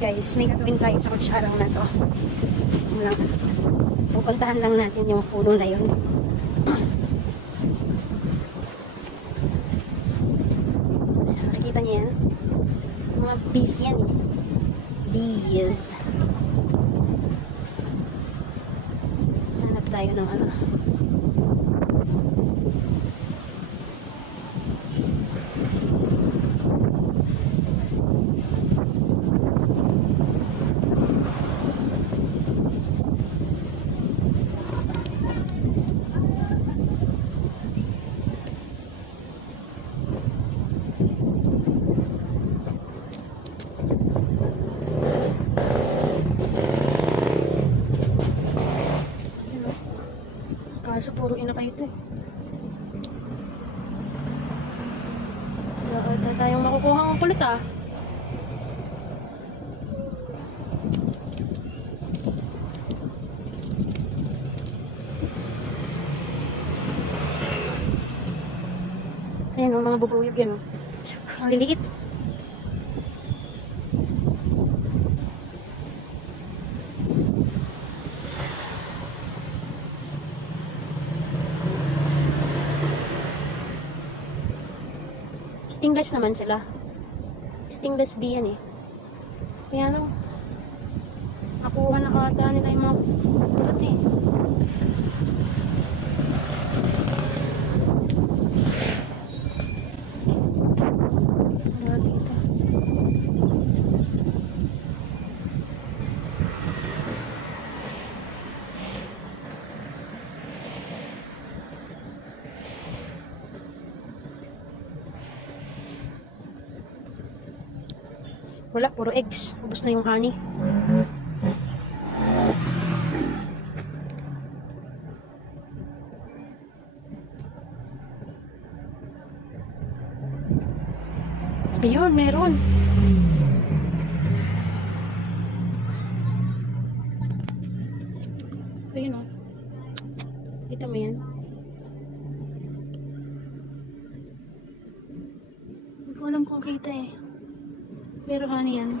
Guys, may gagawin tayo sa kutsarang na to. Pupuntahan lang natin yung puno na yun. Nakikita niyo yan? Mga bees yan eh. Bees. Hanap tayo ng ano. Kaso puro inakay ito. Wala tayong makukuha ang kulit ah. Ayan o, mga bubuyog yan o. Ang liliit. Stingless naman sila. Stingless di yan eh. Kaya no, nakuha na kata nila yung mga kulat eh. Ano dito? Wala, puro eggs. Ubus na yung honey. Ayun, meron. Ayun o. Kita mo yan? Hindi ko alam kung kita eh. Pero ano yan?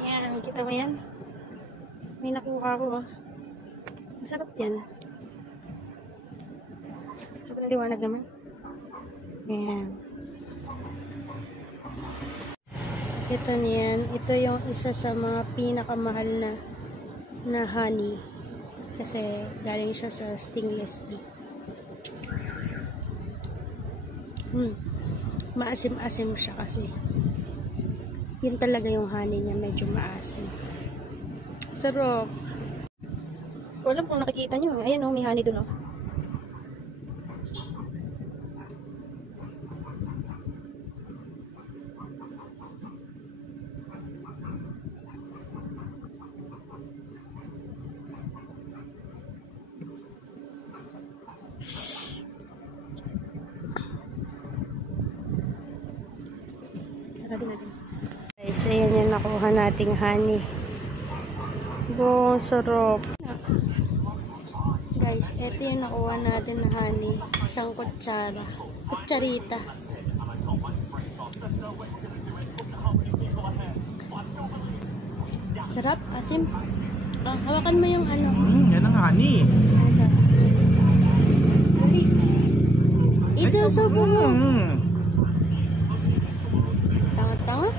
Ayan, kita mo yan? May nakuha ko. Masarap yan. Sobrang liwanag naman. Ayan. Ito niyan. Ito yung isa sa mga pinakamahal na honey. Kasi galing siya sa stingless bee. Maasim-asim siya kasi. Yun talaga yung honey niya, medyo maasim. Sarap. Wala kung nakikita nyo. Ayan o, may honey dun o. Guys, ayan yung nakuha nating honey. Bong, sarap. Guys, ito yung nakuha natin na honey. Isang kutsara. Kutsarita. Sarap, asim. Hawakan mo yung ano. Yan ang honey. Ito sa bumo. Tanga-tanga.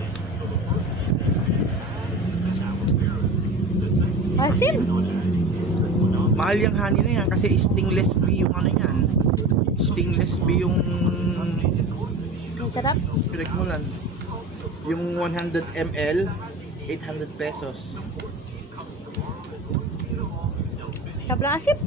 Asim. Mahal yung honey na yan kasi stingless bee yung ano yan. Stingless bee yung... Ang sarap. Direct mo lang. Yung 100 ml, 800 pesos. Sobrang asim.